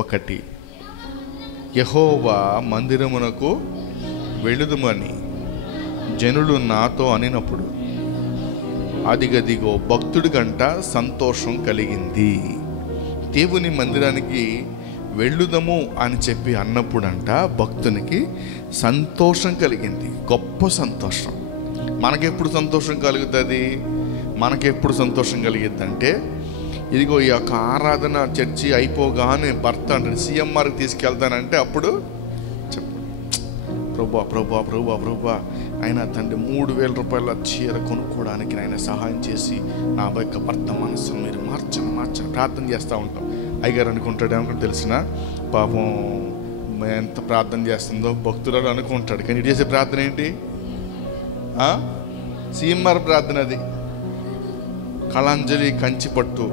1, యెహోవా మందిరమునకు వెళ్ళుదుమని జనులు నాతో అనినప్పుడు అదిగదిగో భక్తుడి గంట సంతోషం కలిగింది. దేవుని మందిరానికి వెళ్ళుదము అని చెప్పి అన్నప్పుడంట భక్తునికి సంతోషం కలిగింది, గొప్ప సంతోషం. మనకెప్పుడు సంతోషం కలుగుతుంది? మనకెప్పుడు సంతోషం కలిగిద్ది అంటే, ఇదిగో ఈ యొక్క ఆరాధన చర్చి అయిపోగానే భర్త అంటే సీఎంఆర్కి తీసుకెళ్తానంటే అప్పుడు ప్రభా ప్రభా ప్రభా ప్రభా ఆయన తండ్రి 3,000 రూపాయల చీర కొనుక్కోవడానికి ఆయన సహాయం చేసి నా యొక్క భర్త మనసును మీరు మార్చండి ప్రార్థన చేస్తూ ఉంటాం. అయ్యగారు అనుకుంటాడు ఏమనుకుంటే తెలిసిన పాపం ఎంత ప్రార్థన చేస్తుందో భక్తురాలు అనుకుంటాడు. కానీ ఇటు చేసే ప్రార్థన ఏంటి? సీఎంఆర్ ప్రార్థన. అది కళాంజలి కంచిపట్టు,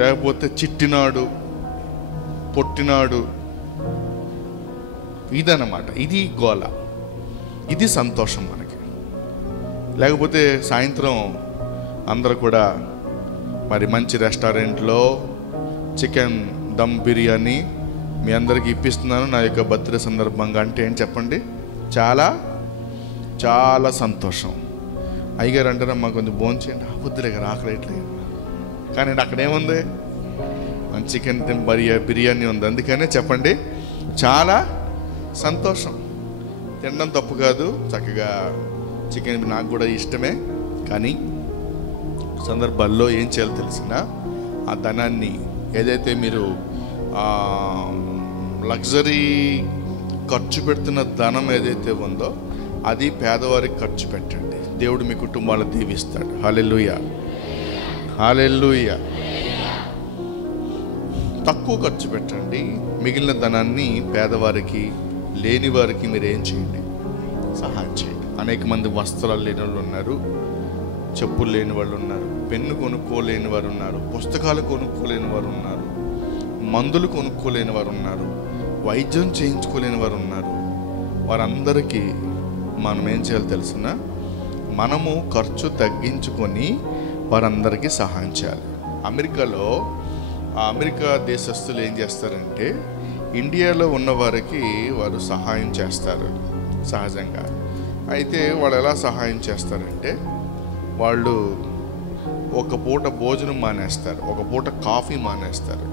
లేకపోతే చిట్టినాడు పొట్టినాడు, ఇదన్నమాట. ఇది గోల, ఇది సంతోషం మనకి. లేకపోతే సాయంత్రం అందరూ కూడా మరి మంచి రెస్టారెంట్లో చికెన్ దమ్ బిర్యానీ మీ అందరికీ ఇప్పిస్తున్నాను నా యొక్క బర్త్డే సందర్భంగా అంటే ఏం చెప్పండి? చాలా చాలా సంతోషం. అయ్యగారు అంటారా మాకు కొంచెం భోజనం చేయండి, బుద్ధులే గారు ఆకలేట్లేదు. కానీ అక్కడ ఏముంది? చికెన్ బిర్యానీ ఉంది, అందుకనే చెప్పండి చాలా సంతోషం. తినడం తప్పు కాదు, చక్కగా చికెన్ నాకు కూడా ఇష్టమే. కానీ సందర్భాల్లో ఏం చేయాలో తెలిసిన ఆ ధనాన్ని ఏదైతే మీరు లగ్జరీ ఖర్చు పెడుతున్న ధనం ఏదైతే ఉందో అది పేదవారికి ఖర్చు పెట్టండి. దేవుడు మీ కుటుంబాలను దీవిస్తాడు. హల్లెలూయా, హల్లెలూయా. తక్కువ ఖర్చు పెట్టండి, మిగిలిన ధనాన్ని పేదవారికి లేని వారికి మీరు ఏం చేయండి? సహాయం చేయండి. అనేక మంది వస్త్రాలు లేని వాళ్ళు ఉన్నారు, చెప్పులు లేని వాళ్ళు ఉన్నారు, పెన్ను కొనుక్కోలేని వారు ఉన్నారు, పుస్తకాలు కొనుక్కోలేని వారు ఉన్నారు, మందులు కొనుక్కోలేని వారు ఉన్నారు, వైద్యం చేయించుకోలేని వారు ఉన్నారు. వారందరికీ మనం ఏం చేయాలో తెలిసిన మనము ఖర్చు తగ్గించుకొని వారందరికీ సహాయం చేయాలి. అమెరికాలో అమెరికా దేశస్తులు ఏం చేస్తారంటే ఇండియాలో ఉన్న వారికి వారు సహాయం చేస్తారు సహజంగా. అయితే వాళ్ళు ఎలా సహాయం చేస్తారంటే వాళ్ళు ఒక పూట భోజనం మానేస్తారు, ఒక పూట కాఫీ మానేస్తారు,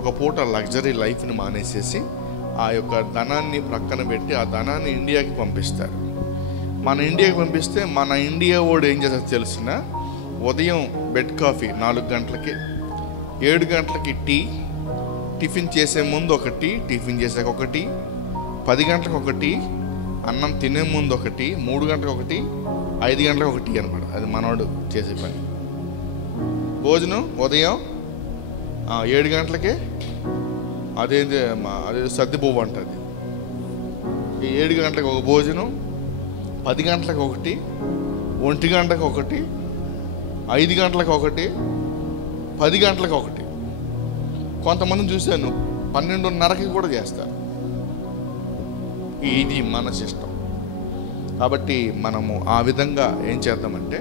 ఒక పూట లగ్జరీ లైఫ్ని మానేసేసి ఆ యొక్క ధనాన్ని ప్రక్కన పెట్టి ఆ ధనాన్ని ఇండియాకి పంపిస్తారు. మన ఇండియాకి పంపిస్తే మన ఇండియా వాడు ఏం చేస్తారు తెలిసిన ఉదయం బెడ్ కాఫీ 4 గంటలకి, 7 గంటలకి టిఫిన్ చేసే ముందు ఒకటి, టిఫిన్ చేసాక ఒకటి, 10 గంటలకు ఒకటి, అన్నం తినే ముందు ఒకటి, 3 గంటలకు ఒకటి, 5 గంటలకు ఒకటి అనమాట. అది మనవాడు చేసే పని. భోజనం ఉదయం 7 గంటలకే అదే సర్దిపోవు అంటది. 7 గంటలకు ఒక భోజనం, 10 గంటలకు ఒకటి, 1 గంటకు ఒకటి, 5 గంటలకు ఒకటి, 10 గంటలకు ఒకటి. కొంతమందిని చూశాను 12:30కి కూడా చేస్తారు. ఇది మన సిస్టం. కాబట్టి మనము ఆ విధంగా ఏం చేద్దామంటే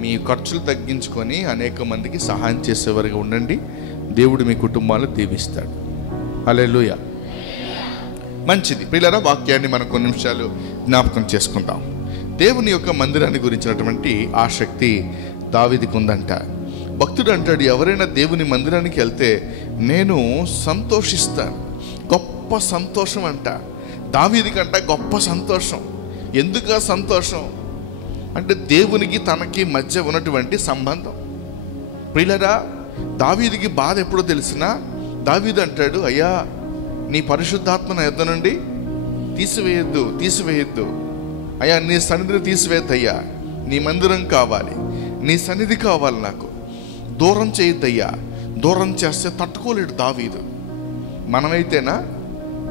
మీ ఖర్చులు తగ్గించుకొని అనేక మందికి సహాయం చేసేవారుగా ఉండండి. దేవుడు మీ కుటుంబాలు దీవిస్తాడు. హల్లెలూయా. మంచిది ప్రియులారా, వాక్యాన్ని మనం కొన్ని నిమిషాలు జ్ఞాపకం చేసుకుందాం. దేవుని యొక్క మందిరాన్ని గురించినటువంటి ఆసక్తి దావీదుకు ఉందంట. భక్తుడు అంటాడు, ఎవరైనా దేవుని మందిరానికి వెళ్తే నేను సంతోషిస్తాను. గొప్ప సంతోషం అంట దావీదుకంట, గొప్ప సంతోషం. ఎందుకు ఆ సంతోషం అంటే దేవునికి తనకి మధ్య ఉన్నటువంటి సంబంధం. ప్రియులారా, దావీదుకి బాధ ఎప్పుడో తెలిసినా దావీదు అంటాడు, అయ్యా నీ పరిశుద్ధాత్మ నా యొద్ద నుండి తీసివేయద్దు అయ్యా, నీ సన్నిధిని తీసివేద్దయ్యా, నీ మందిరం కావాలి, నీ సన్నిధి కావాలి, నాకు దూరం చేయొద్దయ్యా. దూరం చేస్తే తట్టుకోలేడు దావీదు. మనమైతేనా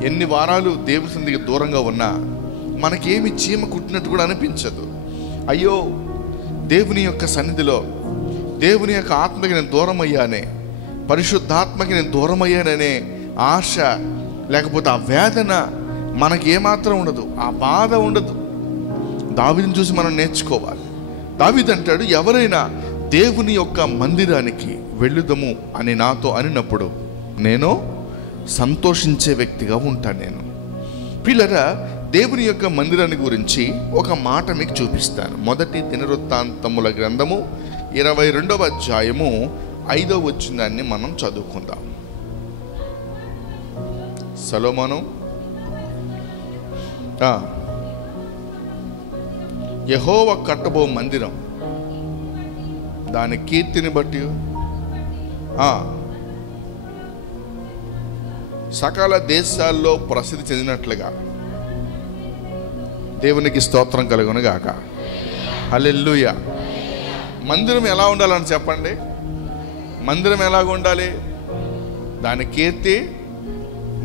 ఎన్ని వారాలు దేవుని సన్నిధికి దూరంగా ఉన్నా మనకేమి చీమ కుట్టినట్టు కూడా అనిపించదు. అయ్యో దేవుని యొక్క సన్నిధిలో దేవుని యొక్క ఆత్మకి నేను దూరం అయ్యానే, పరిశుద్ధాత్మకి నేను దూరం అయ్యాననే ఆశ లేకపోతే ఆ వేదన మనకి ఏమాత్రం ఉండదు, ఆ బాధ ఉండదు. దావీదుని చూసి మనం నేర్చుకోవాలి. దావీదు అంటాడు, ఎవరైనా దేవుని యొక్క మందిరానికి వెళ్ళుదము అని నాతో అనినప్పుడు నేను సంతోషించే వ్యక్తిగా ఉంటాను నేను. పిల్లరా, దేవుని యొక్క మందిరాన్ని గురించి ఒక మాట మీకు చూపిస్తాను. మొదటి దినవృత్తాంతముల గ్రంథము 22వ అధ్యాయము 5వ వచనాన్ని మనం చదువుకుందాం. సొలొమోను యెహోవా కట్టబో మందిరం, దాని కీర్తిని బట్టి సకల దేశాల్లో ప్రసిద్ధి చెందినట్లుగా దేవునికి స్తోత్రం కలుగును గాక. హల్లెలూయా. మందిరం ఎలా ఉండాలని చెప్పండి? మందిరం ఎలాగ ఉండాలి? దాని కీర్తి,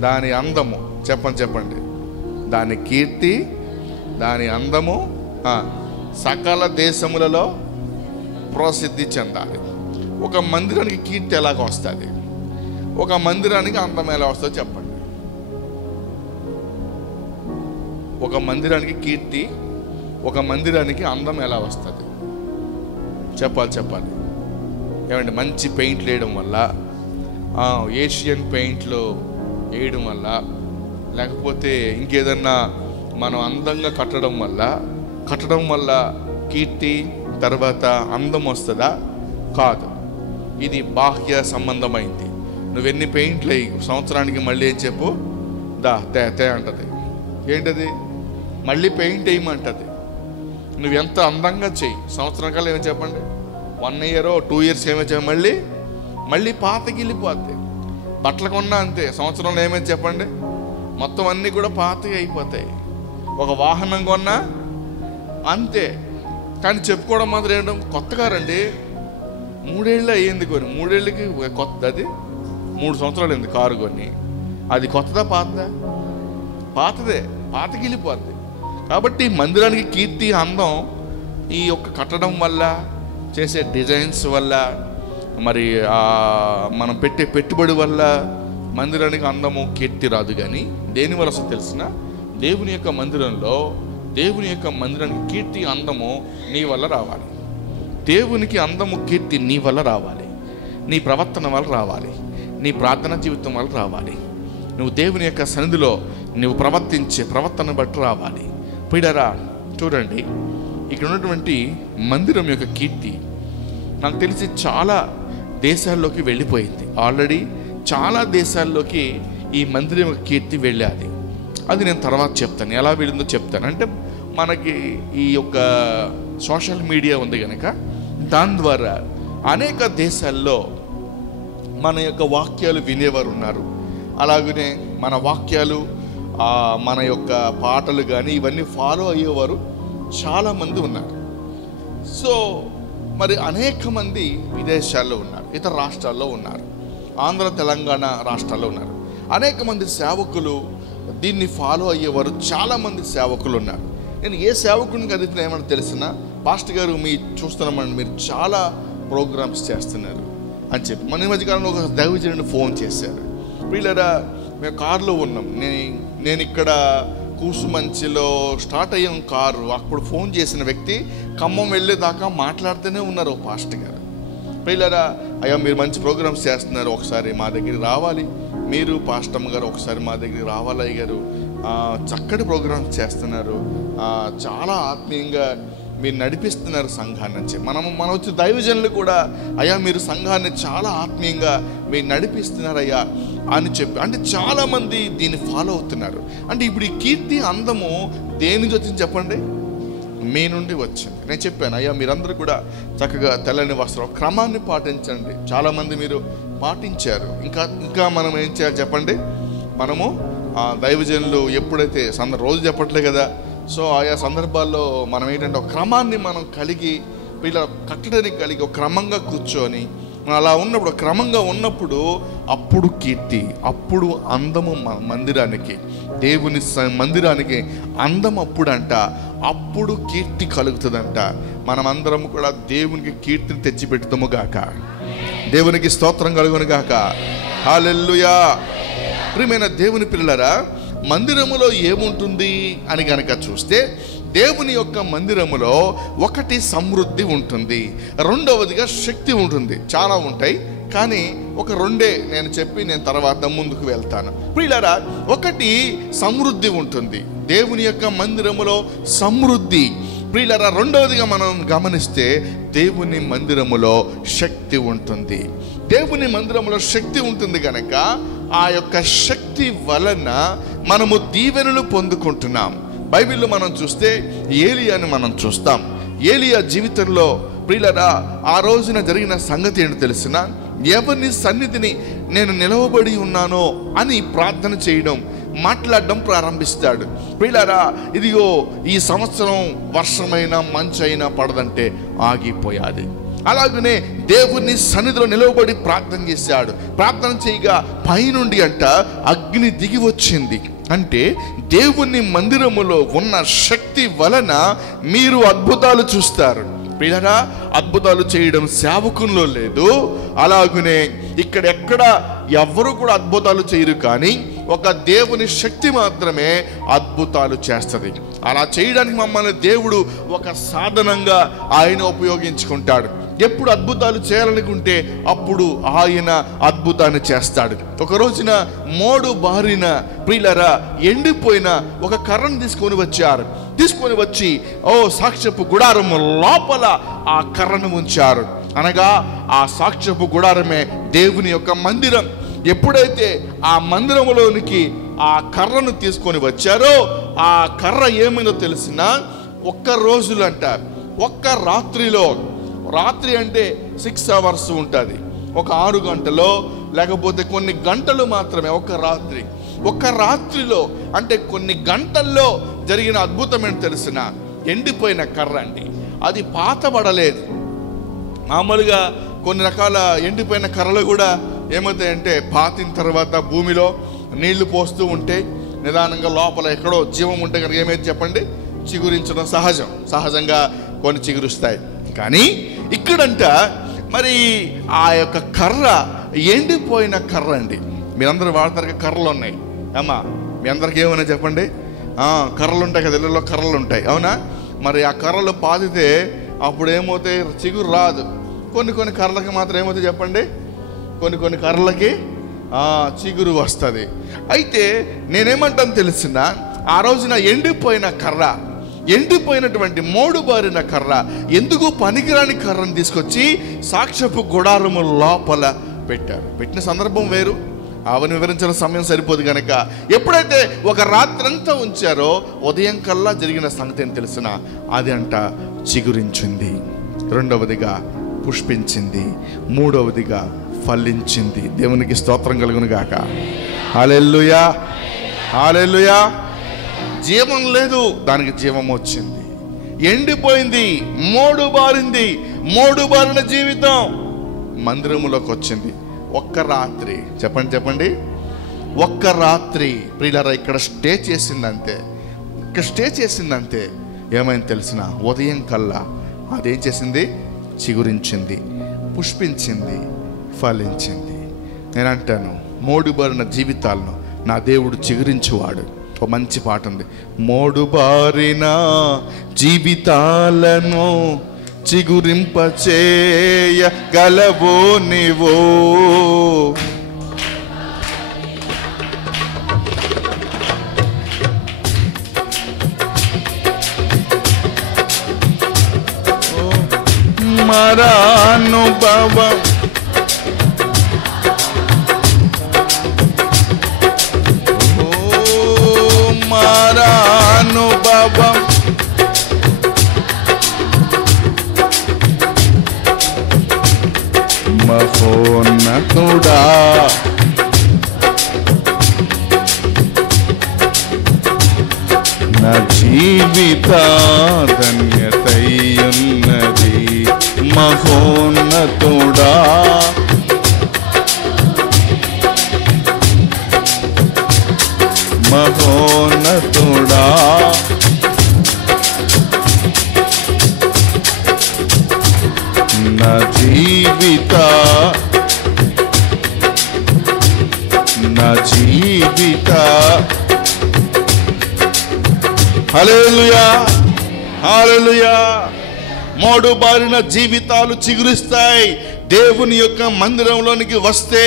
దాని అందము. చెప్పండి. దాని కీర్తి, దాని అందము సకల దేశములలో ప్రసిద్ధి చెందాలి. ఒక మందిరానికి కీర్తి ఎలాగ వస్తుంది? ఒక మందిరానికి అందం ఎలా వస్తుందో చెప్పండి. ఒక మందిరానికి కీర్తి, ఒక మందిరానికి అందం ఎలా వస్తుంది? చెప్పాలి. ఏమంటే మంచి పెయింట్లు వేయడం వల్ల, ఏషియన్ పెయింట్లు వేయడం వల్ల, లేకపోతే ఇంకేదన్నా మనం అందంగా కట్టడం వల్ల కీర్తి తర్వాత అందం వస్తుందా? కాదు. ఇది బాహ్య సంబంధమైంది. నువ్వెన్ని పెయింట్లు వేయి, సంవత్సరానికి మళ్ళీ ఏం చెప్పు, తే అంటది. ఏంటది? మళ్ళీ పెయింట్ వేయమంటది. నువ్వెంత అందంగా చెయ్యి, సంవత్సరం కల్లా ఏమో చెప్పండి, 1 year 2 years ఏమో చెప్పి మళ్ళీ పాతగిల్లిపోద్ది. బట్టలు కొన్నా అంతే, సంవత్సరంలో ఏమో చెప్పండి, మొత్తం అన్నీ కూడా పాతగా అయిపోతాయి. ఒక వాహనం కొన్నా అంతే. కానీ చెప్పుకోవడం మాత్రం ఏంటో, కొత్తగా రండి 3 ఏళ్ళు అయ్యింది కొని, 3 ఏళ్ళకి కొత్త, అది 3 సంవత్సరాలు అయింది కారు కొని, అది కొత్తదా పాతదా? పాతదే, పాతగిలిపోద్ది. కాబట్టి మందిరానికి కీర్తి, అందం ఈ యొక్క కట్టడం వల్ల, చేసే డిజైన్స్ వల్ల, మరి మనం పెట్టే పెట్టుబడి వల్ల మందిరానికి అందము కీర్తి రాదు. కానీ దేని వల్ల వస్తుంది తెలిసిన? దేవుని యొక్క మందిరంలో, దేవుని యొక్క మందిరానికి కీర్తి, అందము నీ వల్ల రావాలి. దేవునికి అందము, కీర్తి నీ వల్ల రావాలి. నీ ప్రవర్తన వల్ల రావాలి. నీ ప్రార్థన జీవితం వల్ల రావాలి. నువ్వు దేవుని యొక్క సన్నిధిలో నువ్వు ప్రవర్తించే ప్రవర్తన బట్టి రావాలి. పిల్లరా, చూడండి, ఇక్కడ ఉన్నటువంటి మందిరం యొక్క కీర్తి నాకు తెలిసి చాలా దేశాల్లోకి వెళ్ళిపోయింది. ఆల్రెడీ చాలా దేశాల్లోకి ఈ మందిరం యొక్క కీర్తి వెళ్ళాది. అది నేను తర్వాత చెప్తాను, ఎలా వెళ్ళిందో చెప్తాను. అంటే మనకి ఈ యొక్క సోషల్ మీడియా ఉంది కనుక దాని ద్వారా అనేక దేశాల్లో మన యొక్క వాక్యాలు వినేవారు ఉన్నారు. అలాగనే మన వాక్యాలు, మన యొక్క పాటలు కానీ ఇవన్నీ ఫాలో అయ్యేవారు చాలామంది ఉన్నారు. సో మరి అనేక మంది విదేశాల్లో ఉన్నారు, ఇతర రాష్ట్రాల్లో ఉన్నారు, ఆంధ్ర తెలంగాణ రాష్ట్రాల్లో ఉన్నారు. అనేక మంది సేవకులు దీన్ని ఫాలో అయ్యేవారు చాలామంది సేవకులు ఉన్నారు. నేను ఏ సేవకుని అడిగితే ఏమన్నా తెలిసిన, పాస్టర్ గారు మీ చూస్తున్నామండి, మీరు చాలా ప్రోగ్రామ్స్ చేస్తున్నారు అని చెప్పి మన మధ్యకాలంలో ఒక దైవజనుడిని ఫోన్ చేశారు. వీళ్ళరా, మేము కారులో ఉన్నాం, నేను ఇక్కడ కూసుమంచిలో స్టార్ట్ అయ్యాం కారు. అప్పుడు ఫోన్ చేసిన వ్యక్తి ఖమ్మం వెళ్ళేదాకా మాట్లాడుతూనే ఉన్నారు పాస్టర్ గారు. వీళ్ళరా, అయ్యా మీరు మంచి ప్రోగ్రామ్స్ చేస్తున్నారు, ఒకసారి మా దగ్గరికి రావాలి, మీరు పాస్టమ్ గారు ఒకసారి మా దగ్గరికి రావాలి అయ్య గారు, చక్కటి ప్రోగ్రామ్స్ చేస్తున్నారు, చాలా ఆత్మీయంగా మీరు నడిపిస్తున్నారు సంఘాన్ని అని చెప్పి మనం వచ్చి దైవజనులు కూడా, అయ్యా మీరు సంఘాన్ని చాలా ఆత్మీయంగా మీరు నడిపిస్తున్నారు అయ్యా అని చెప్పి, అంటే చాలామంది దీన్ని ఫాలో అవుతున్నారు. అంటే ఇప్పుడు ఈ కీర్తి, అందము దేని నుంచి వచ్చింది చెప్పండి? మీ నుండి వచ్చింది. నేను చెప్పాను, అయ్యా మీరందరూ కూడా చక్కగా తెల్లని వస్త్రం క్రమాన్ని పాటించండి. చాలామంది మీరు పాటించారు. ఇంకా మనం ఏం చేయాలి చెప్పండి? మనము దైవజనులు ఎప్పుడైతే రోజు చెప్పట్లే కదా, సో ఆయా సందర్భాల్లో మనం ఏంటంటే ఒక క్రమాన్ని మనం కలిగి, వీళ్ళ కట్టడానికి కలిగి ఒక క్రమంగా కూర్చొని అలా ఉన్నప్పుడు, క్రమంగా ఉన్నప్పుడు అప్పుడు కీర్తి, అప్పుడు అందము మందిరానికి, దేవుని మందిరానికి అందం అప్పుడంట, అప్పుడు కీర్తి కలుగుతుందంట. మనమందరం కూడా దేవునికి కీర్తిని తెచ్చిపెడతాము గాక. దేవునికి స్తోత్రం కలుగును గాక. హల్లెలూయా. ప్రియమైన దేవుని పిల్లలారా, మందిరములో ఏముంటుంది అని గనక చూస్తే, దేవుని యొక్క మందిరములో ఒకటి సమృద్ధి ఉంటుంది, రెండవదిగా శక్తి ఉంటుంది. చాలా ఉంటాయి, కానీ ఒక రెండే నేను చెప్పి నేను తర్వాత ముందుకు వెళ్తాను. ప్రియులారా, ఒకటి సమృద్ధి ఉంటుంది, దేవుని యొక్క మందిరములో సమృద్ధి. ప్రియులారా, రెండవదిగా మనం గమనిస్తే దేవుని మందిరములో శక్తి ఉంటుంది. దేవుని మందిరములో శక్తి ఉంటుంది కనుక ఆ యొక్క శక్తి వలన మనము దీవెనలు పొందుకుంటున్నాం. బైబిల్లో మనం చూస్తే ఏలియాని మనం చూస్తాం. ఏలియా జీవితంలో ప్రియులారా, ఆ రోజున జరిగిన సంగతి ఏంటో తెలిసిన, ఎవరిని సన్నిధిని నేను నిలవబడి ఉన్నానో అని ప్రార్థన చేయడం, మాట్లాడడం ప్రారంభిస్తాడు. ప్రియులారా, ఇదిగో ఈ సంవత్సరం వర్షమైనా మంచైనా పడదంటే ఆగిపోయాది. అలాగనే దేవుని సన్నిధిలో నిలవబడి ప్రార్థన చేశాడు. ప్రార్థన చేయగా పైనుండి అంట అగ్ని దిగి వచ్చింది. అంటే దేవుని మందిరములో ఉన్న శక్తి వలన మీరు అద్భుతాలు చూస్తారు. ప్రియులారా, అద్భుతాలు చేయడం సేవకుల్లో లేదు. అలాగనే ఇక్కడెక్కడ ఎవరు కూడా అద్భుతాలు చేయరు, కానీ ఒక దేవుని శక్తి మాత్రమే అద్భుతాలు చేస్తుంది. అలా చేయడానికి మమ్మల్ని దేవుడు ఒక సాధనంగా ఆయన ఉపయోగించుకుంటాడు. ఎప్పుడు అద్భుతాలు చేయాలనుకుంటే అప్పుడు ఆయన అద్భుతాన్ని చేస్తాడు. ఒక రోజున మోడు బారిన ప్రియులారా ఎండిపోయిన ఒక కర్రను తీసుకొని వచ్చి సాక్ష్యపు గుడారము లోపల ఆ కర్రను ఉంచారు. అనగా ఆ సాక్ష్యపు గుడారమే దేవుని యొక్క మందిరం. ఎప్పుడైతే ఆ మందిరములోనికి ఆ కర్రను తీసుకొని వచ్చారో ఆ కర్ర ఏమైందో తెలిసిన, ఒక్క రోజులంట, ఒక్క రాత్రిలో, రాత్రి అంటే 6 hours ఉంటుంది, ఒక 6 గంటలో లేకపోతే కొన్ని గంటలు మాత్రమే ఒక రాత్రిలో అంటే కొన్ని గంటల్లో జరిగిన అద్భుతం ఏంటి తెలిసిన, ఎండిపోయిన కర్ర అండి. అది పాతబడలేదు. మామూలుగా కొన్ని రకాల ఎండిపోయిన కర్రలు కూడా ఏమవుతాయంటే పాతిన తర్వాత భూమిలో నీళ్లు పోస్తూ ఉంటే నిదానంగా లోపల ఎక్కడో జీవం ఉంటే కనుక ఏమైతే చెప్పండి, చిగురించడం సహజంగా కొన్ని చిగురుస్తాయి. కానీ ఇక్కడంట మరి ఆ యొక్క కర్ర ఎండిపోయిన కర్ర అండి. మీరందరూ వాడతారు, కర్రలు ఉన్నాయి అమ్మా, మీ అందరికి ఏమైనా చెప్పండి, కర్రలు ఉంటాయి కదా, ఇళ్ళలో కర్రలు ఉంటాయి, అవునా? మరి ఆ కర్రలు పాతితే అప్పుడు ఏమవుతాయి, చిగురు రాదు. కొన్ని కర్రలకి మాత్రం ఏమవుతాయి చెప్పండి, కొన్ని కర్రలకి చిగురు వస్తుంది. అయితే నేనేమంటాను తెలిసిన, ఆ రోజున ఎండిపోయినటువంటి మోడు బారిన కర్ర, ఎందుకు పనికిరాని కర్రను తీసుకొచ్చి సాక్ష్యపు గుడారము లోపల పెట్టిన సందర్భం వేరు, అవన్నీ వివరించిన సమయం సరిపోదు కనుక ఎప్పుడైతే ఒక రాత్రంతా ఉంచారో ఉదయం కల్లా జరిగిన సంగతి ఏం తెలిసిన, అది అంట చిగురించింది, రెండవదిగా పుష్పించింది, మూడవదిగా ఫలించింది. దేవునికి స్తోత్రం కలుగును గాక. హల్లెలూయా, హల్లెలూయా. జీవం లేదు, దానికి జీవం వచ్చింది. ఎండిపోయింది, మోడు బారిన జీవితం మందిరములోకి వచ్చింది. ఒక్క రాత్రి చెప్పండి, ఒక్క రాత్రి ప్రియులారా ఇక్కడ స్టే చేసిందంతే. ఏమైంది తెలిసిన, ఉదయం కల్లా అదేం చేసింది, చిగురించింది, పుష్పించింది, ఫలించింది. నేను అంటాను, మోడు బారిన జీవితాలను నా దేవుడు చిగురించువాడు. ఒక మంచి పాట ఉంది, మోడు బారిన జీవితాలను చిగురింపచేయగలవో నీవో, మరానుభవం మరానుభవం మహోన్నతుడా నా జీవిత ధన్యతయున్నది, మహోన్నతుడా మహోన్నతుడా నా జీవిత హల్లెలూయా, హల్లెలూయా. మోడు బారిన జీవితాలు చిగురిస్తాయి, దేవుని యొక్క మందిరంలోనికి వస్తే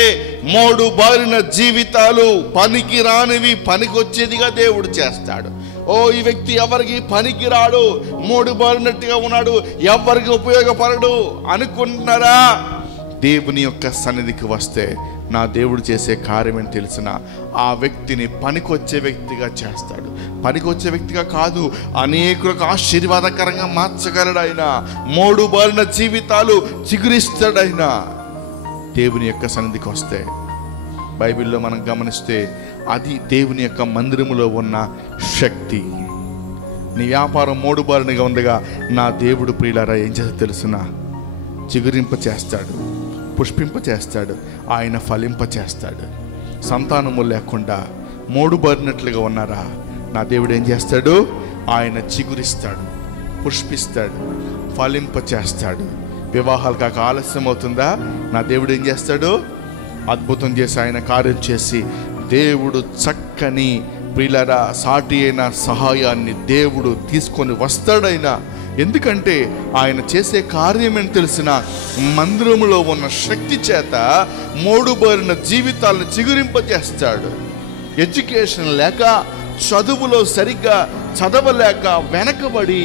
మోడు బారిన జీవితాలు పనికి రానివి పనికొచ్చేదిగా దేవుడు చేస్తాడు. ఓ ఈ వ్యక్తి ఎవరికి పనికి రాడు, మోడు బారినట్టుగా ఉన్నాడు, ఎవరికి ఉపయోగపడడు అనుకుంటున్నారా? దేవుని యొక్క సన్నిధికి వస్తే నా దేవుడు చేసే కార్యం అని తెలిసిన ఆ వ్యక్తిని పనికొచ్చే వ్యక్తిగా చేస్తాడు. పనికొచ్చే వ్యక్తిగా కాదు, అనేకులకు ఆశీర్వాదకరంగా మార్చగలడైనా, మోడు బారిన జీవితాలు చిగురిస్తాడైనా. దేవుని యొక్క సన్నిధికి వస్తే బైబిల్లో మనం గమనిస్తే అది దేవుని యొక్క మందిరములో ఉన్న శక్తి. నీ వ్యాపారం మోడు బారినగా ఉందిగా, నా దేవుడు ప్రియులారా ఏం చేస్తే తెలుసునా? చిగురింప చేస్తాడు, పుష్పింప చేస్తాడు, ఆయన ఫలింప చేస్తాడు. సంతానము లేకుండా మోడు బారినట్లుగా ఉన్నారా? నా దేవుడు ఏం చేస్తాడు? ఆయన చిగురిస్తాడు, పుష్పిస్తాడు, ఫలింప చేస్తాడు. వివాహాలు కాక ఆలస్యం అవుతుందా? నా దేవుడు ఏం చేస్తాడు? అద్భుతం చేసి ఆయన కార్యం చేసి దేవుడు చక్కని ప్రియులారా సాటి అయిన సహాయాన్ని దేవుడు తీసుకొని వస్తాడైనా. ఎందుకంటే ఆయన చేసే కార్యం అని తెలిసిన మందిరములో ఉన్న శక్తి చేత మోడుబారిన జీవితాలను చిగురింపజేస్తాడు. ఎడ్యుకేషన్ లేక, చదువులో సరిగ్గా చదవలేక వెనకబడి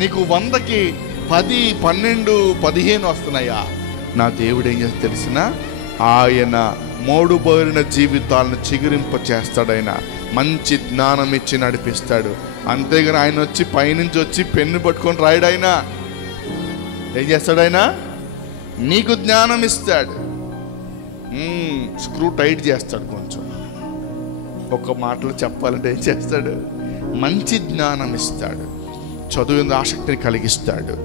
నీకు 100కి 10, 12, 15 వస్తున్నాయా? నా దేవుడు ఏం చేస్తే తెలిసిన ఆయన మోడుబారిన జీవితాలను చిగురింప చేస్తాడైనా. మంచి జ్ఞానం ఇచ్చి నడిపిస్తాడు. అంతేగాని ఆయన వచ్చి పైనుంచి వచ్చి పెన్ను పట్టుకొని రాయడైనా. ఏం చేస్తాడైనా? నీకు జ్ఞానం ఇస్తాడు, స్క్రూ టైట్ చేస్తాడు. కొంచెం ఒక మాటలో చెప్పాలంటే ఏం చేస్తాడు? మంచి జ్ఞానం ఇస్తాడు, చదువు ఆసక్తిని కలిగిస్తాడు,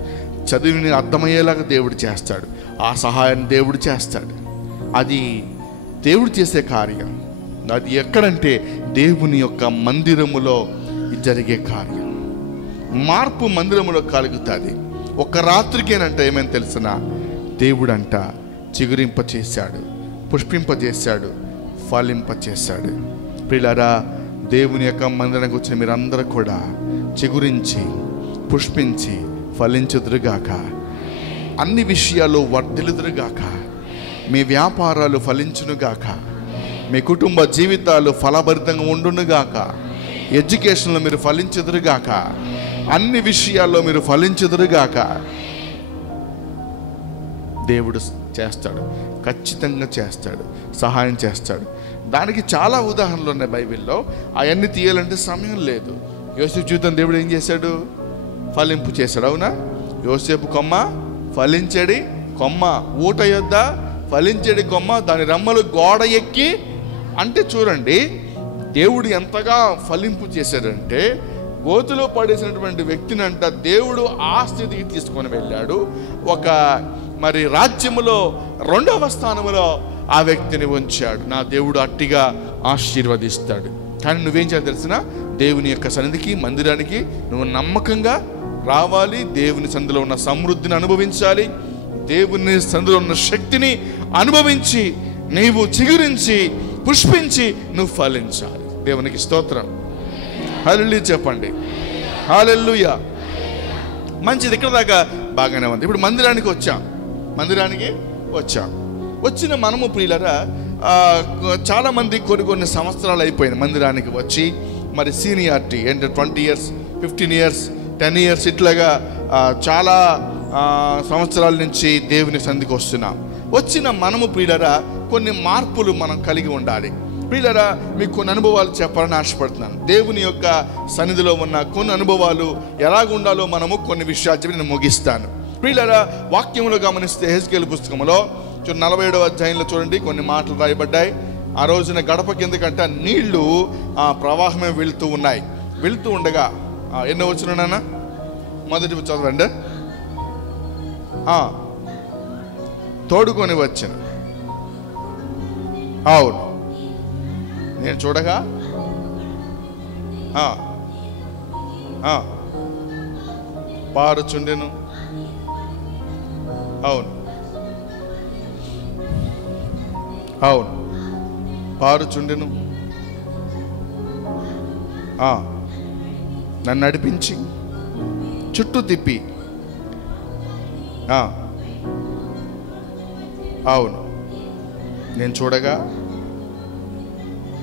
చదువుని అర్థమయ్యేలాగా దేవుడు చేస్తాడు, ఆ సహాయాన్ని దేవుడు చేస్తాడు. అది దేవుడు చేసే కార్యం. అది ఎక్కడంటే దేవుని యొక్క మందిరములో జరిగే కార్యం. మార్పు మందిరములో కలుగుతుంది. ఒక రాత్రికేనంటే ఏమని తెలిసిన దేవుడు అంట చిగురింప చేశాడు, పుష్పింప చేశాడు, ఫలింప చేశాడు. ప్రియులారా, దేవుని యొక్క మందిరానికి వచ్చిన మీరందరూ కూడా చిగురించి, పుష్పించి, ఫలించుదురుగాక, అన్ని విషయాల్లో వర్ధిల్లుదురుగాక, మీ వ్యాపారాలు ఫలించునుగాక, మీ కుటుంబ జీవితాలు ఫలభరితంగా ఉండునుగాక, ఎడ్యుకేషన్లో మీరు ఫలించుదురుగాక, అన్ని విషయాల్లో మీరు ఫలించుదురుగాక. దేవుడు చేస్తాడు, ఖచ్చితంగా చేస్తాడు, సహాయం చేస్తాడు. దానికి చాలా ఉదాహరణలు ఉన్నాయి బైబిల్లో. అవన్నీ తీయాలంటే సమయం లేదు. యోసేపు జీవితం దేవుడు ఏం చేశాడు? ఫలింపు చేశాడు. అవునా? యోసేపు కొమ్మ, ఫలించడి కొమ్మ, ఊట యొద్ద ఫలించడి కొమ్మ, దాని రెమ్మలు గోడ ఎక్కి. అంటే చూడండి, దేవుడు ఎంతగా ఫలింపు చేశాడంటే గోతులో పడేసినటువంటి వ్యక్తిని అంట దేవుడు ఆ స్థితికి తీసుకొని వెళ్ళాడు. ఒక మరి రాజ్యములో 2వ స్థానంలో ఆ వ్యక్తిని ఉంచాడు. నా దేవుడు అట్టిగా ఆశీర్వదిస్తాడు. కానీ నువ్వేం చేయాలి తెలిసిన? దేవుని యొక్క సన్నిధికి, మందిరానికి నువ్వు నమ్మకంగా రావాలి. దేవుని సన్నిధిలో ఉన్న సమృద్ధిని అనుభవించాలి. దేవుని సన్నిధిలో ఉన్న శక్తిని అనుభవించి నీవు చిగురించి, పుష్పించి నువ్వు ఫలించాలి. దేవునికి స్తోత్రం. హల్లెలూయా చెప్పండి. హల్లెలూయా. మంచిది. ఇక్కడ దాకా బాగానే ఉంది. ఇప్పుడు మందిరానికి వచ్చాం. వచ్చిన మనము ప్రియులరా చాలామంది కొన్ని సంవత్సరాలు అయిపోయింది మందిరానికి వచ్చి. మరి సీనియారిటీ అంటే 20 years, 15 years, 10 years ఇట్లాగా చాలా సంవత్సరాల నుంచి దేవుని సన్నిధికి వస్తున్నాం. వచ్చిన మనము ప్రియులరా కొన్ని మార్పులు మనం కలిగి ఉండాలి. ప్రియులరా, మీకు కొన్ని అనుభవాలు చెప్పాలని ఆశపడుతున్నాను. దేవుని యొక్క సన్నిధిలో ఉన్న కొన్ని అనుభవాలు ఎలాగుండాలో మనము కొన్ని విషయాలు చెప్పి నేను ముగిస్తాను. ప్రియులరా, వాక్యంలో గమనిస్తే హెజ్కేలు పుస్తకంలో 47వ అధ్యాయంలో చూడండి కొన్ని మాటలు రాయబడ్డాయి. ఆ రోజున గడప కిందకంట నీళ్లు ప్రవాహమే వెళుతూ ఉన్నాయి. వెళుతూ ఉండగా ఎన్నో వచ్చిన నాన్న మొదటి చదవండి. తోడుకొని వచ్చాను. అవును, నేను చూడగా పారుచుండెను. అవును పారుచుండెను. నన్ను నడిపించి చుట్టూ తిప్పి అవును. నేను చూడగా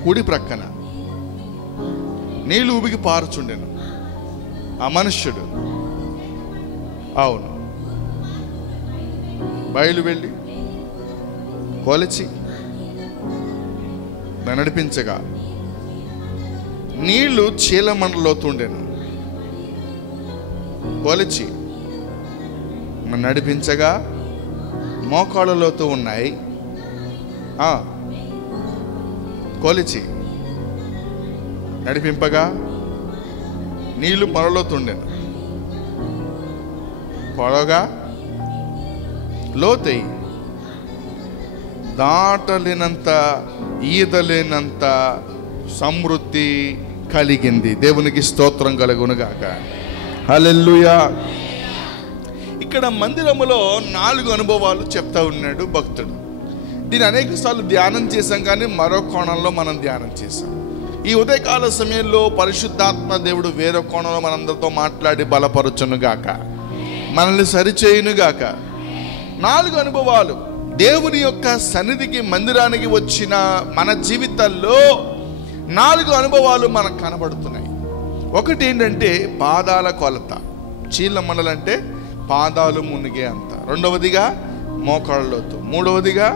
కుడి ప్రక్కన నీళ్ళు ఊబికి పారుచుండెను ఆ మనుష్యుడు. అవును. బయలు వెళ్ళి కొలిచి నడిపించగా నీళ్లు చీలమండలోతుండెను. కొలిచి నడిపించగా మోకాళ్ళలోతూ ఉన్నాయి. కొలిచి నడిపింపగా నీళ్లు పొరలోతుండెను. పొడగా లోతై దాటలేనంత ఈదలేనంత సమృద్ధి కలిగింది. దేవునికి స్తోత్రం కలుగునుగాక. హల్లెలూయా. ఇక్కడ మందిరములో 4 అనుభవాలు చెప్తా ఉన్నాడు భక్తుడు. దీన్ని అనేక సార్లు ధ్యానం చేశాం, కానీ మరో కోణంలో మనం ధ్యానం చేశాం. ఈ ఉదయకాల సమయంలో పరిశుద్ధాత్మ దేవుడు వేరే కోణంలో మనందరితో మాట్లాడి బలపరచునుగాక, మనల్ని సరిచేయునుగాక. 4 అనుభవాలు దేవుని యొక్క సన్నిధికి మందిరానికి వచ్చిన మన జీవితాల్లో 4 అనుభవాలు మనకు కనబడుతున్నాయి. ఒకటి ఏంటంటే పాదాల కొలత, చీల మండలంటే పాదాలు మునిగే అంత. రెండవదిగా మోకాళ్ళలోతు. మూడవదిగా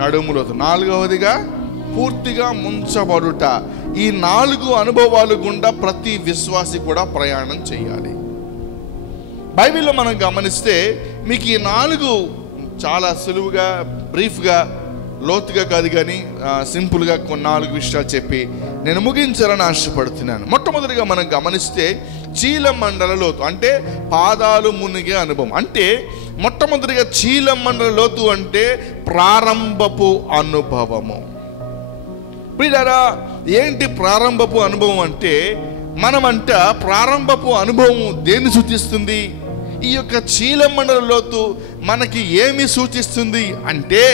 నడుములోతు. నాలుగవదిగా పూర్తిగా ముంచబడుట. ఈ 4 అనుభవాలు గుండా ప్రతి విశ్వాసి కూడా ప్రయాణం చేయాలి. బైబిల్లో మనం గమనిస్తే మీకు ఈ 4 చాలా సులువుగా, బ్రీఫ్గా, లోతుగా కాదు కానీ సింపుల్గా కొన్ని 4 విషయాలు చెప్పి నేను ముగించాలని ఆశపడుతున్నాను. మొట్టమొదటిగా మనం గమనిస్తే చీలమండల లోతు అంటే పాదాలు మునిగే అనుభవం. అంటే మొట్టమొదటిగా చీలమండల లోతు అంటే ప్రారంభపు అనుభవము. ప్రియులారా, ఏంటి ప్రారంభపు అనుభవం అంటే? మనమంట ప్రారంభపు అనుభవం దేన్ని సూచిస్తుంది? ఈ యొక్క చీలమండల లోతు మనకి ఏమి సూచిస్తుంది అంటే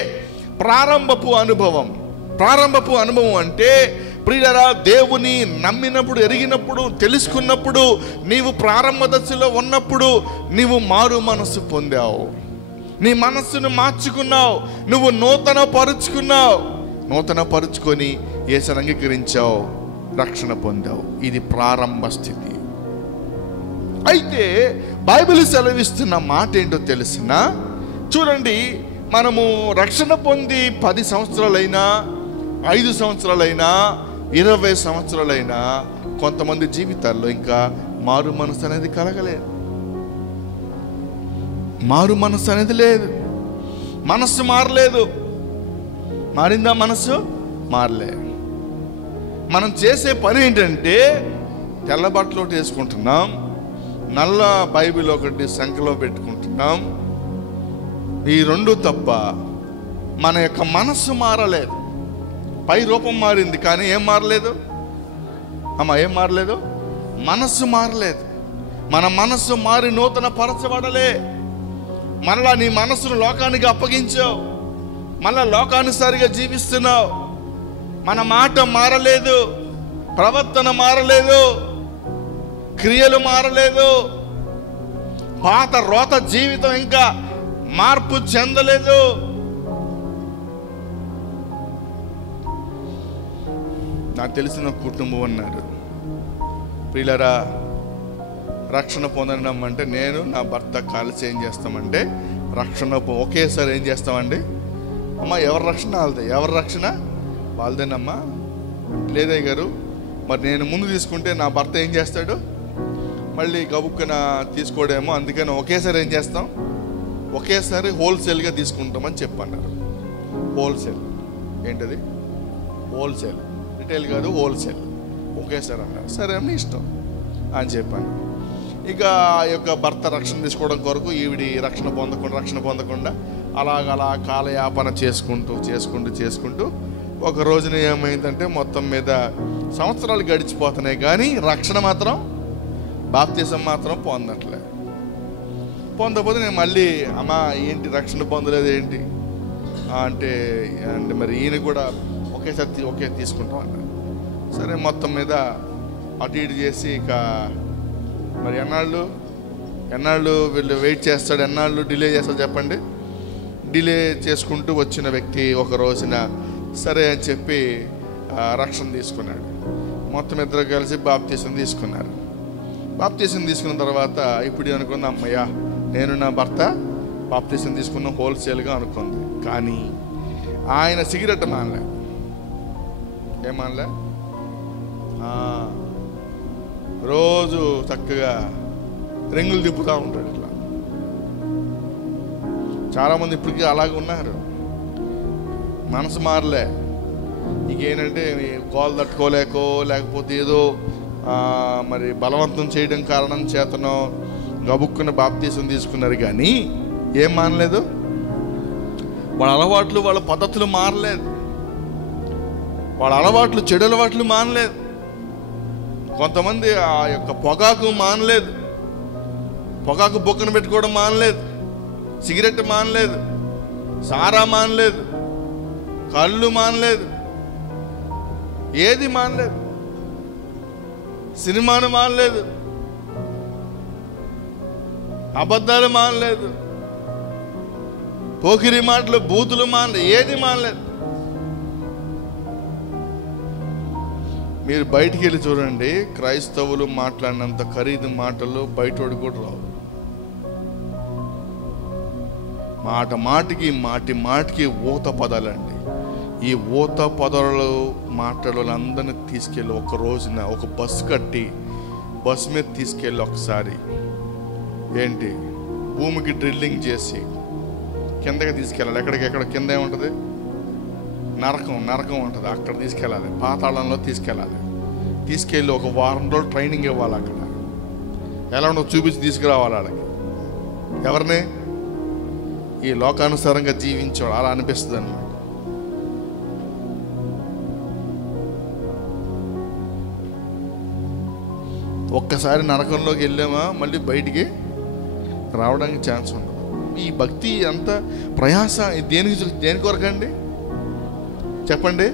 ప్రారంభపు అనుభవం. ప్రారంభపు అనుభవం అంటే ప్రియులారా, దేవుని నమ్మినప్పుడు, ఎరిగినప్పుడు, తెలుసుకున్నప్పుడు, నీవు ప్రారంభ దశలో ఉన్నప్పుడు నీవు మారు మనసు పొందావు, నీ మనస్సును మార్చుకున్నావు, నువ్వు నూతన పరుచుకొని యేసుని అంగీకరించావు, రక్షణ పొందావు. ఇది ప్రారంభ స్థితి. అయితే బైబిల్ సెలవిస్తున్న మాట ఏంటో తెలిసిన చూడండి, మనము రక్షణ పొంది 10 సంవత్సరాలైనా, 5 సంవత్సరాలైనా, 20 సంవత్సరాలైనా కొంతమంది జీవితాల్లో ఇంకా మారు మనసు అనేది కలగలేదు. మారు మనసు అనేది లేదు. మనస్సు మారలేదు. మారిందా? మనస్సు మారలే. మనం చేసే పని ఏంటంటే తెల్ల బట్టలు ఒకటి వేసుకుంటున్నాం, నల్ల బైబిల్ ఒకటి సంఖ్యలో పెట్టుకుంటున్నాం. ఈ 2 తప్ప మన యొక్క మనస్సు మారలేదు. పై రూపం మారింది కానీ ఏం మారలేదు అమ్మా, ఏం మారలేదు? మనస్సు మారలేదు. మన మనస్సు మారి నూతన పరచబడలే. మరలా నీ మనస్సును లోకానికి అప్పగించావు, మళ్ళా లోకానుసారిగా జీవిస్తున్నావు. మన మాట మారలేదు, ప్రవర్తన మారలేదు, క్రియలు మారలేదు, పాత రోత జీవితం ఇంకా మార్పు చెందలేదు. నాకు తెలిసిన కుటుంబం ఉన్నారు. ప్రియులారా, రక్షణ పొందడం అంటే నేను నా భర్త కలిసి ఏం చేస్తామంటే రక్షణ ఒకేసారి ఏం చేస్తామండి? అమ్మ ఎవరి రక్షణ వాళ్ళదే, ఎవరి రక్షణ వాళ్ళదేనమ్మా. లేదయ్య గారు, మరి నేను ముందు తీసుకుంటే నా భర్త ఏం చేస్తాడు? మళ్ళీ గబుక్కున తీసుకోడేమో, అందుకని ఒకేసారి ఏం చేస్తాం? ఒకేసారి హోల్సేల్గా తీసుకుంటామని చెప్పన్నారు. హోల్సేల్ ఏంటది? హోల్సేల్, రిటైల్ కాదు, హోల్సేల్. ఒకేసారి అన్నారు. సరే మీ ఇష్టం అని చెప్పాను. ఇక ఆ యొక్క భర్త రక్షణ తీసుకోవడం కొరకు ఈవిడి రక్షణ పొందకుండా అలా కాలయాపన చేసుకుంటూ ఒక రోజున ఏమైందంటే మొత్తం మీద సంవత్సరాలు గడిచిపోతున్నాయి కానీ రక్షణ మాత్రం, బాప్తిసం మాత్రం పొందకపోతే నేను మళ్ళీ అమ్మా ఏంటి రక్షణ పొందలేదు ఏంటి అంటే మరి ఈయన కూడా ఒకే తీసుకుంటాం అన్నారు. సరే మొత్తం మీద అటు ఇటు చేసి ఇక మరి ఎన్నాళ్ళు వీళ్ళు వెయిట్ చేస్తాడు, ఎన్నాళ్ళు డిలే చేస్తాడు చెప్పండి? డిలే చేసుకుంటూ వచ్చిన వ్యక్తి ఒక రోజున సరే అని చెప్పి రక్షణ తీసుకున్నాడు. మొత్తం ఇద్దరు కలిసి బాప్తీసం తీసుకున్నారు. బాప్తీసం తీసుకున్న తర్వాత ఇప్పుడు అనుకుంది, అమ్మయ్యా నేను నా భర్త బాప్తీసం తీసుకున్న హోల్సేల్గా అనుకుంది. కానీ ఆయన సిగరెట్ మానలే. ఏమానలే? రోజు చక్కగా రింగులు తిప్పుతూ ఉంటాడు. ఇట్లా చాలామంది ఇప్పటికీ అలాగే ఉన్నారు. మనసు మారలే. ఇంకేంటంటే గోలు తట్టుకోలేకో లేకపోతే ఏదో మరి బలవంతం చేయడం కారణం చేతనో గబుక్కున్న బాప్తీసం తీసుకున్నారు. కానీ ఏం మానలేదు. వాళ్ళ అలవాట్లు వాళ్ళ పద్ధతులు మారలేదు. వాళ్ళ అలవాట్లు చెడు అలవాట్లు మానలేదు. కొంతమంది ఆ యొక్క పొగాకు మానలేదు, పొగాకు బొక్కన పెట్టుకోవడం మానలేదు, సిగరెట్ మానలేదు, సారా మానలేదు, కళ్ళు మానలేదు, ఏది మానలేదు, సినిమాను మానలేదు, అబద్ధాలు మానలేదు, పోకిరి మాటలు బూతులు మానలేదు, ఏది మానలేదు. మీరు బయటికి వెళ్ళి చూడండి, క్రైస్తవులు మాట్లాడినంత ఖరీదు మాటలు బయటోడు కూడా రావు. మాట మాటికి మాటి మాటికి ఊత పదాలండి. ఈ ఊత పదాలు మాట్లాడే వాళ్ళందరినీ తీసుకెళ్ళి ఒక రోజున ఒక బస్సు కట్టి బస్సు మీద తీసుకెళ్ళి ఒకసారి ఏంటి భూమికి డ్రిల్లింగ్ చేసి కిందకి తీసుకెళ్ళాలి. ఎక్కడ కింద ఏముంటుంది? నరకం ఉంటుంది. అక్కడ తీసుకెళ్ళాలి, పాతాళంలో తీసుకెళ్ళాలి. తీసుకెళ్ళి ఒక వారం రోజులు ట్రైనింగ్ ఇవ్వాలి. అక్కడ ఎలా ఉండో చూపించి తీసుకురావాలి వాళ్ళకి. ఎవరిని? ఈ లోకానుసారంగా జీవించేవాడు. అలా అనిపిస్తుంది అన్నమాట. ఒక్కసారి నరకంలోకి వెళ్ళామా మళ్ళీ బయటికి రావడానికి ఛాన్స్ ఉండదు. ఈ భక్తి అంత ప్రయాస దేని కొరకండి చెప్పండి?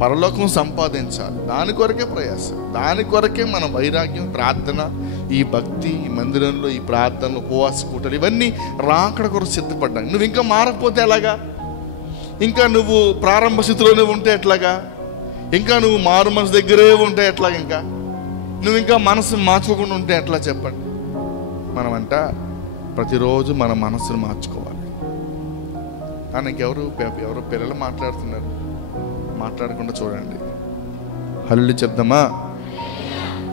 పరలోకం సంపాదించాలి, దాని కొరకే ప్రయాస, దాని కొరకే మన వైరాగ్యం, ప్రార్థన, ఈ భక్తి, ఈ మందిరంలో ఈ ప్రార్థనలు, ఉపవాస కూటలు ఇవన్నీ రాకడ కొరకు సిద్ధపడ్డాను. నువ్వు ఇంకా మారకపోతే ఎలాగా? ఇంకా నువ్వు ప్రారంభ స్థితిలోనే ఉంటే ఎట్లాగా? ఇంకా నువ్వు మారు మనసు దగ్గరే ఉంటే ఎట్లాగా? ఇంకా నువ్వు ఇంకా మనసు మార్చుకోకుండా ఉంటే ఎట్లా చెప్పండి? మనమంట ప్రతిరోజు మన మనసును మార్చుకోవాలి. కానీ ఎవరు పిల్లలు మాట్లాడుతున్నారు, మాట్లాడకుండా చూడండి. హల్లు చెప్దామా?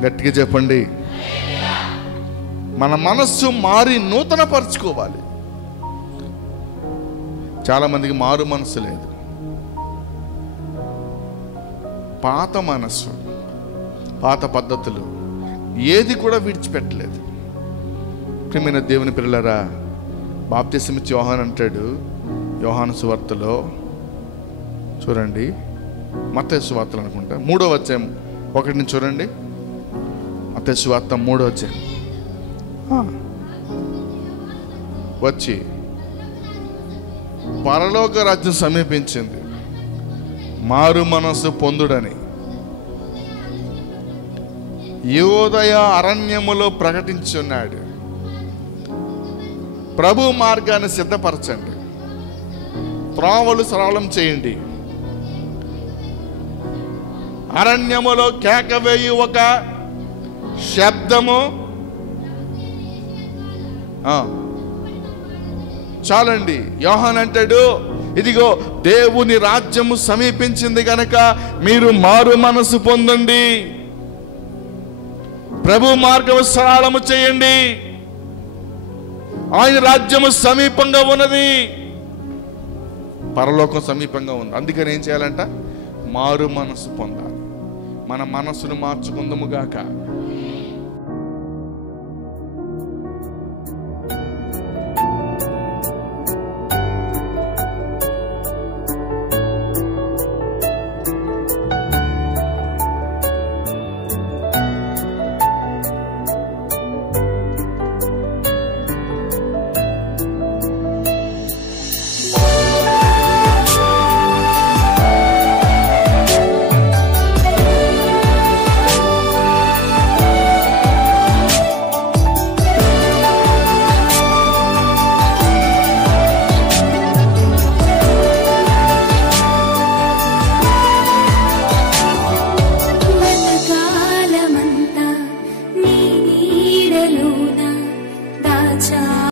గట్టిగా చెప్పండి. మన మనస్సు మారి నూతన పరుచుకోవాలి. చాలా మందికి మారు మనస్సు లేదు. పాత మనస్సు, పాత పద్ధతులు ఏది కూడా విడిచిపెట్టలేదు. ప్రియమైన దేవుని పిల్లలారా, బాప్తిసం ఇచ్చి యోహాను అంటాడు, యోహాను సువార్తలో చూడండి, మత్తయి సువార్తలు అనుకుంటా 3వ అధ్యాయం 1 నుంచి చూడండి. మత్తయి సువార్త 3వ అధ్యాయం. వచ్చి పరలోక రాజ్యం సమీపించింది, మారు మనసు పొందుడని యోదయ అరణ్యములో ప్రకటించున్నాడు. ప్రభు మార్గాన్ని సిద్ధపరచండి, త్రోవలు సరళం చేయండి. అరణ్యములో కేకవేయు ఒక శబ్దము. చాలండి. యోహాను అంటాడు, ఇదిగో దేవుని రాజ్యము సమీపించింది గనక మీరు మారు మనసు పొందండి, ప్రభు మార్గము సరళము చేయండి, ఆయన రాజ్యము సమీపంగా ఉన్నది, పరలోకం సమీపంగా ఉంది. అందుకని ఏం చేయాలంట? మారు మనసు పొందాలి. మన మనసును మార్చుకుందాము గాక.